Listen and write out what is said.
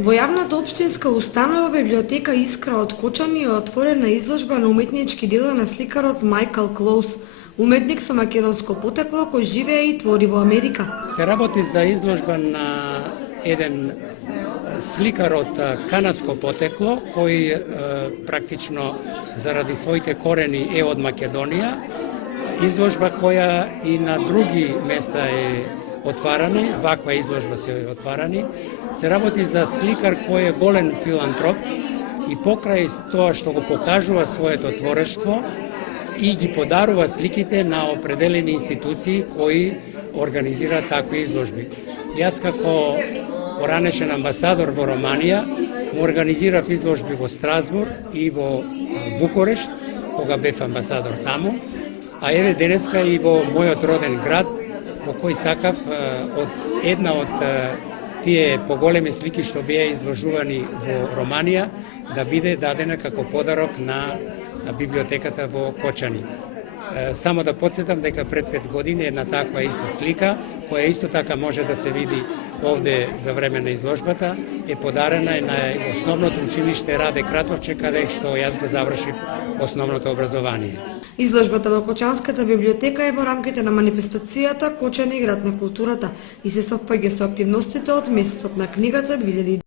Во јавната општинска установа библиотека Искра од Кочани е отворена изложба на уметнички дела на сликарот Мајкл Клоус, уметник со македонско потекло кој живее и твори во Америка. Се работи за изложба на еден сликар од канадско потекло, кој практично заради своите корени е од Македонија. Изложба која и на други места е отварани, ваква изложба се отварани. Се работи за сликар кој е голем филантроп и покрај тоа што го покажува своето творештво и ги подарува сликите на определени институции кои организираат такви изложби. Јас како поранешен амбасадор во Романија му организирав изложби во Страсбург и во Букурешт, кога бев амбасадор таму, а еве денеска и во мојот роден град, во кој сакав од една од тие поголеми слики што беа изложувани во Романија да биде дадена како подарок на библиотеката во Кочани. Само да подсетам дека пред 5 години една таква иста слика, која исто така може да се види овде за време на изложбата, е подарена на основното училиште Раде Кратовче, каде што јас го завршив основното образование. Изложбата во Кочанската библиотека е во рамките на манифестацијата Кочани град на културата и се совпаѓа со активностите од месецот на книгата 2000.